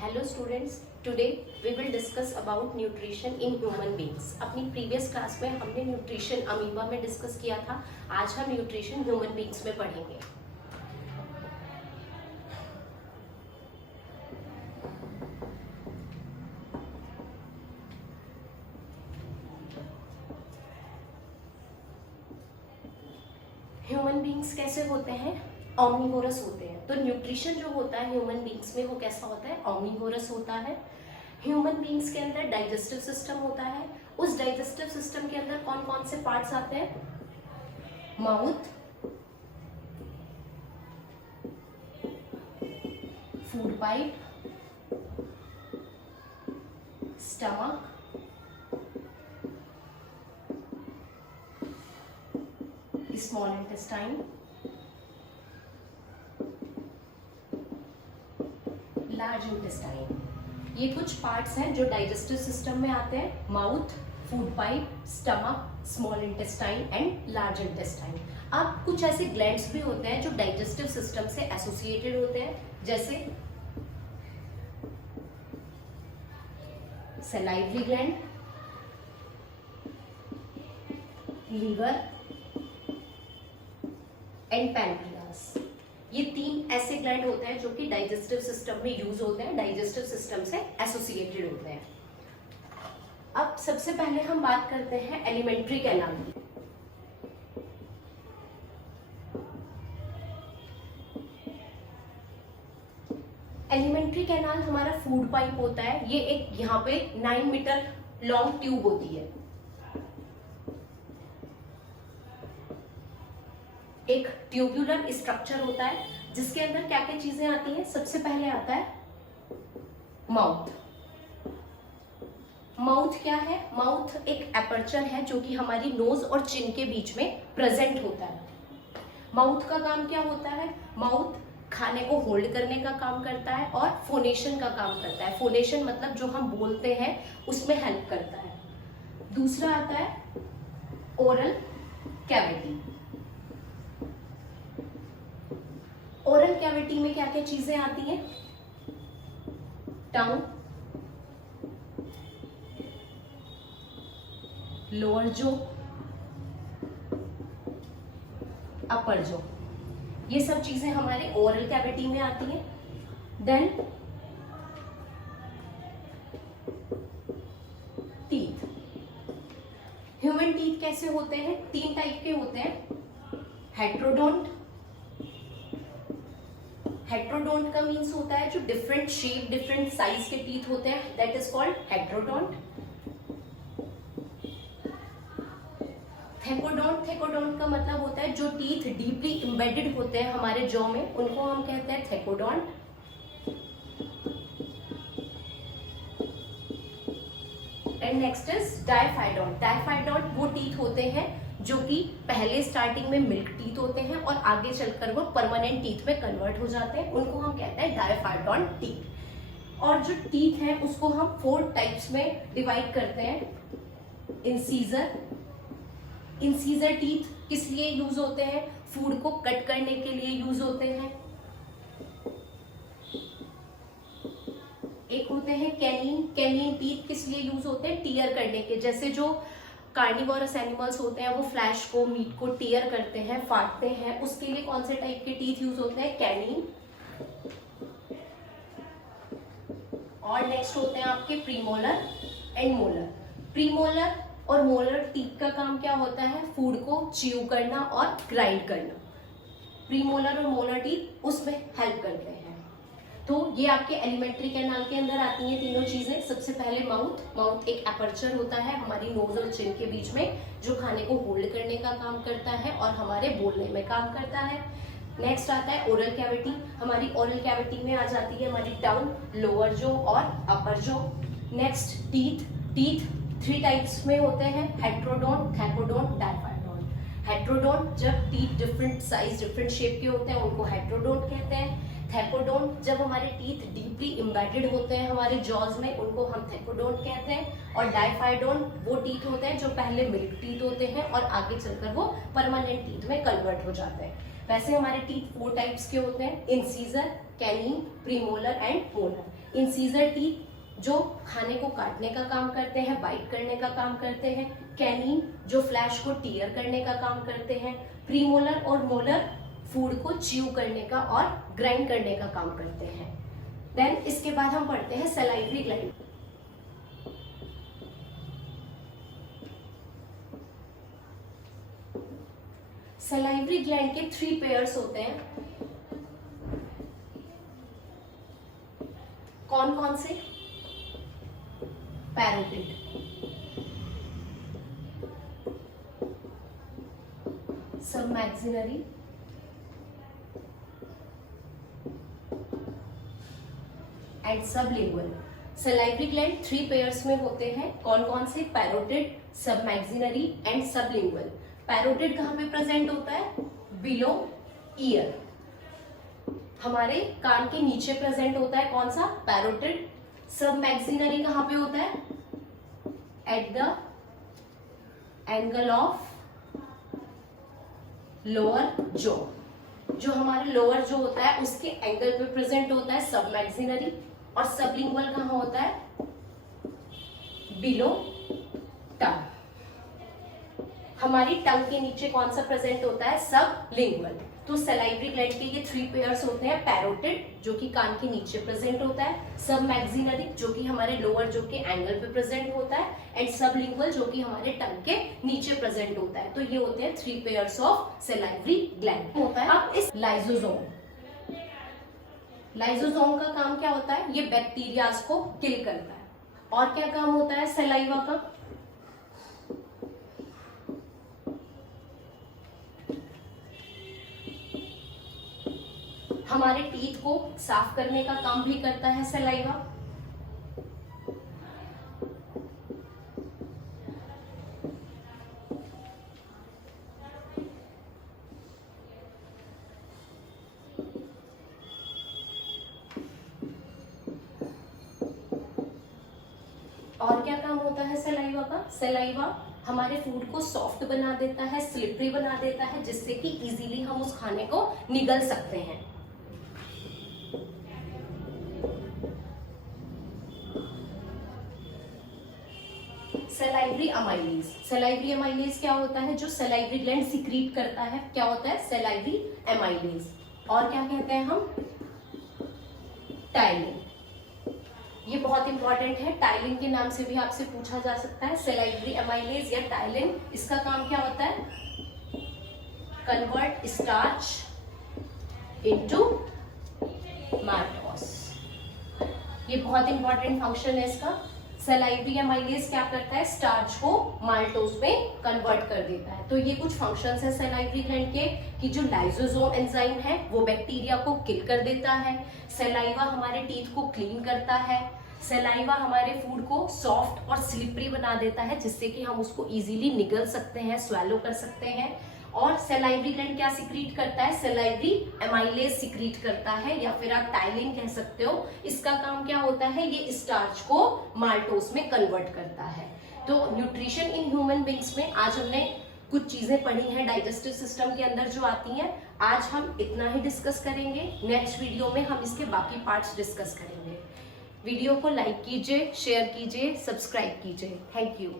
Hello students, today we will discuss about nutrition in human beings. अपनी previous class में हमने nutrition amoeba में discuss किया था। आज हम न्यूट्रिशन ह्यूमन बींग्स में पढ़ेंगे। ह्यूमन बींग्स कैसे होते हैं? ऑमनिवोरस होते हैं। तो न्यूट्रिशन जो होता है ह्यूमन बींग्स में वो कैसा होता है? ऑमनिवोरस होता है। ह्यूमन बींग्स के अंदर डाइजेस्टिव सिस्टम होता है। उस डाइजेस्टिव सिस्टम के अंदर कौन कौन से पार्ट्स आते हैं? Mouth, food pipe, stomach, small intestine, large intestine. ये कुछ पार्ट्स हैं जो डाइजेस्टिव सिस्टम में आते हैं। Mouth, food pipe, stomach, small intestine and large intestine. अब कुछ ऐसे ग्लैंड्स भी होते हैं जो डाइजेस्टिव सिस्टम से एसोसिएटेड होते हैं, जैसे salivary gland, liver and pancreas. ये तीन ऐसे ग्लैंड होते हैं जो कि डाइजेस्टिव सिस्टम में यूज होते हैं, डाइजेस्टिव सिस्टम से एसोसिएटेड होते हैं। अब सबसे पहले हम बात करते हैं एलिमेंट्री कैनाल की। एलिमेंट्री कैनाल हमारा फूड पाइप होता है। ये एक यहाँ पे 9 मीटर लॉन्ग ट्यूब होती है। एक ट्यूब्यूलर स्ट्रक्चर होता है जिसके अंदर क्या क्या चीजें आती हैं। सबसे पहले आता है माउथ। माउथ क्या है? माउथ एक एपर्चर है जो कि हमारी नोज और चिन के बीच में प्रेजेंट होता है। माउथ का काम क्या होता है? माउथ खाने को होल्ड करने का काम करता है और फोनेशन का काम करता है। फोनेशन मतलब जो हम बोलते हैं उसमें हेल्प करता है। दूसरा आता है ओरल कैविटी। ओरल कैविटी में क्या क्या चीजें आती हैं? टंग, लोअर जो, अपर जो, ये सब चीजें हमारे ओरल कैविटी में आती हैं। Then teeth. ह्यूमन टीथ कैसे होते हैं? 3 टाइप के होते हैं। हेट्रोडोंट। हेट्रोडोंट का मीन्स होता है जो डिफरेंट शेप, डिफरेंट साइज के टीथ होते हैं, दैट इज कॉल्ड हेट्रोडोंट। थेकोडोंट। थेकोडोंट का मतलब होता है जो टीथ डीपली एम्बेडेड होते हैं हमारे जॉ में, उनको हम कहते हैं thecodont. And next is diphyodont. Diphyodont वो टीथ होते हैं जो कि पहले स्टार्टिंग में मिल्क टीथ होते हैं और आगे चलकर वो परमानेंट टीथ में कन्वर्ट हो जाते हैं, उनको हम कहते हैं डायफाइडोंट टीथ। और जो टीथ है उसको हम 4 टाइप्स में डिवाइड करते हैं। इंसीजर। इंसीजर टीथ किस लिए यूज होते हैं? फूड को कट करने के लिए यूज होते हैं। एक होते हैं कैनिन। कैनिन टीथ किस लिए यूज होते हैं? टीयर करने के। जैसे जो कार्निवोरस एनिमल्स होते हैं वो फ्लैश को, मीट को टीयर करते हैं, फाड़ते हैं, उसके लिए कौन से टाइप के टीथ यूज होते हैं? कैनिन। और नेक्स्ट होते हैं आपके प्रीमोलर एंड मोलर। प्रीमोलर और मोलर टीथ का काम क्या होता है? फूड को च्यू करना और ग्राइंड करना। प्रीमोलर और मोलर टीथ उसमें हेल्प करते हैं। तो ये आपके एलिमेंट्री कैनाल के अंदर आती हैं तीनों चीजें। सबसे पहले माउथ। माउथ एक एपर्चर होता है हमारी नोज और चिन के बीच में जो खाने को होल्ड करने का काम करता है और हमारे बोलने में काम करता है। नेक्स्ट आता है ओरल कैविटी। हमारी ओरल कैविटी में आ जाती है हमारी टंग, लोअर जो और अपर जो। Next teeth. टीथ 3 टाइप्स में होते हैं, हेट्रोडोंट, थेकोडोंट, डायफाइडोंट। हेट्रोडोंट जब teeth different size, different shape के होते हैं उनको हेट्रोडोंट कहते हैं। थेकोडोंट जब हमारे टीथ डीपली एम्बेडेड होते हैं हमारे जॉज में, उनको हम थेकोडोंट कहते हैं। और डायफाइडोंट वो टीथ होते हैं जो पहले मिल्क टीथ होते हैं और आगे चलकर वो परमानेंट टीथ में कन्वर्ट हो जाते हैं। वैसे हमारे टीथ 4 टाइप्स के होते हैं। Incisor, canine, premolar and molar. Incisor teeth जो खाने को काटने का काम करते हैं, बाइट करने का काम करते हैं। कैनिन जो फ्लैश को टीयर करने का काम करते हैं। प्रीमोलर और मोलर फूड को च्यू करने का और ग्राइंड करने का काम करते हैं। देन इसके बाद हम पढ़ते हैं सलाइवरी ग्लैंड। सलाइवरी ग्लैंड के 3 पेयर्स होते हैं। कौन कौन से? Parotid, submaxillary and sublingual. Salivary gland 3 pairs में होते हैं। कौन कौन से? Parotid, submaxillary and sublingual. Parotid कहाँ पे प्रेजेंट होता है? बिलो ईयर, हमारे कान के नीचे प्रेजेंट होता है। कौन सा? पैरोटिड। सबमैक्सिलरी कहाँ पे होता है? At the angle of lower jaw, जो हमारे लोअर जो होता है उसके एंगल पे प्रेजेंट होता है सबमैक्सिलरी। और सबलिंगुअल कहाँ होता है? बिलो टंग, हमारी टंग के नीचे कौन सा प्रेजेंट होता है? सबलिंगुअल। तो सलाइवरी ग्लैंड के ये 3 पेयर्स होते हैं। पैरोटिड जो कि कान के नीचे प्रेजेंट होता है, सबमैक्सिलरी जो कि हमारे लोअर जो के एंगल पे प्रेजेंट होता है, एंड सबलिंगुअल जो कि हमारे टंग के नीचे प्रेजेंट होता है। तो ये होते हैं 3 पेयर्स ऑफ सलाइवरी ग्लैंड होता है। अब इस लाइजोसोम, लाइजोसोम का काम क्या होता है? ये बैक्टीरियाज को किल करता है। और क्या काम होता है सलाइवा का? हमारे टीथ को साफ करने का काम भी करता है सलाइवा। और क्या काम होता है सलाइवा का? सलाइवा हमारे फूड को सॉफ्ट बना देता है, स्लिपरी बना देता है, जिससे कि इजीली हम उस खाने को निगल सकते हैं। सलाइवरी अमाइलेज, सलाइवरी अमाइलेज क्या होता है? जो सलाइवरी ग्लैंड सिक्रीट करता है, क्या होता है? Salivary amylase. और क्या कहते हैं हम? टाइलिन। ये बहुत इंपॉर्टेंट है, टाइलिन के नाम से भी आपसे पूछा जा सकता है। सलाइवरी अमाइलेज या टाइलिन, इसका काम क्या होता है? Convert starch into maltose. ये बहुत इंपॉर्टेंट फंक्शन है इसका। सलाइवरी अमाइलेज क्या करता है? स्टार्च को माल्टोज में कन्वर्ट कर देता है। तो ये कुछ फंक्शंस है सलाइवरी ग्लैंड के, कि जो लाइसोसोम एंजाइम है वो बैक्टीरिया को किल कर देता है। सलाइवा हमारे टीथ को क्लीन करता है। सलाइवा हमारे फूड को सॉफ्ट और स्लिपरी बना देता है, जिससे कि हम उसको इजीली निगल सकते हैं, स्वेलो कर सकते हैं। और सलाइवरी ग्लैंड क्या सिक्रीट करता है? सलाइवरी अमाइलेज सिक्रीट करता है, या फिर आप टाइलिन कह सकते हो। इसका काम क्या होता है? ये स्टार्च को माल्टोस में कन्वर्ट करता है। तो न्यूट्रिशन इन ह्यूमन बींग्स में आज हमने कुछ चीजें पढ़ी हैं डाइजेस्टिव सिस्टम के अंदर जो आती हैं। आज हम इतना ही डिस्कस करेंगे। नेक्स्ट वीडियो में हम इसके बाकी पार्ट्स डिस्कस करेंगे। वीडियो को लाइक कीजिए, शेयर कीजिए, सब्सक्राइब कीजिए। Thank you.